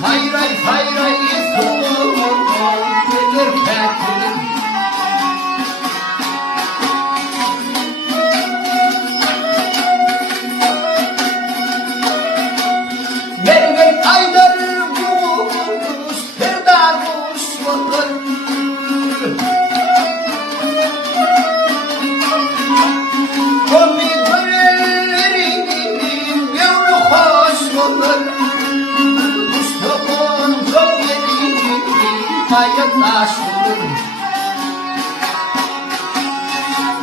Sayray sayray soğuk gelir keklim. Mehmet Aydar kuş Ferda kuş olur. Komikörlerin yavru hoş olur. Mustafa'nın çok yeri kayıplaşır.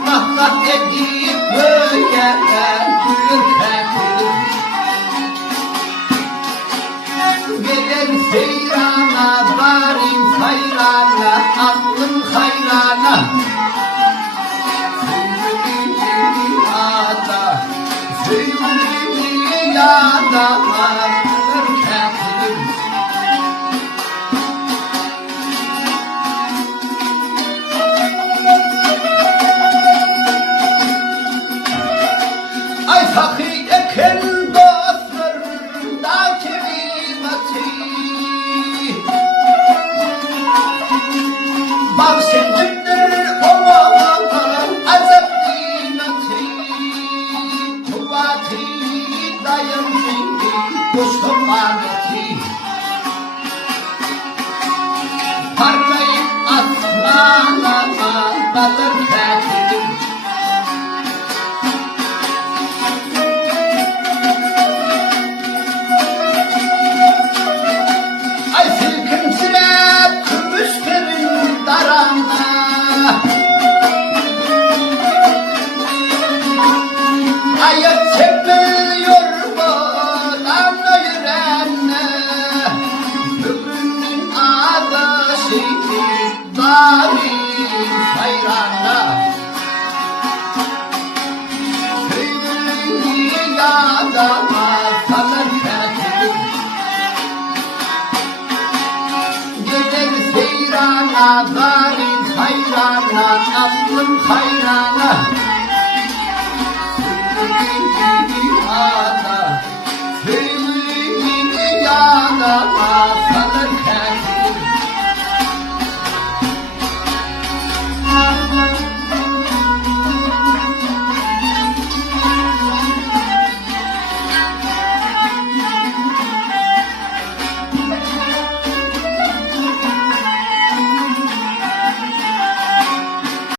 Mahkat edip böyle gülür keklir. Gelen seyrana, varin hayrana, aklın hayrana. Sevgili dünyada vardır keklim. Ay fakir eken dostlarında kelimati. Bahsettir olmalı azap dinati. Tuvati dayandı kuşkumaneti. Parlayıp asmana kalır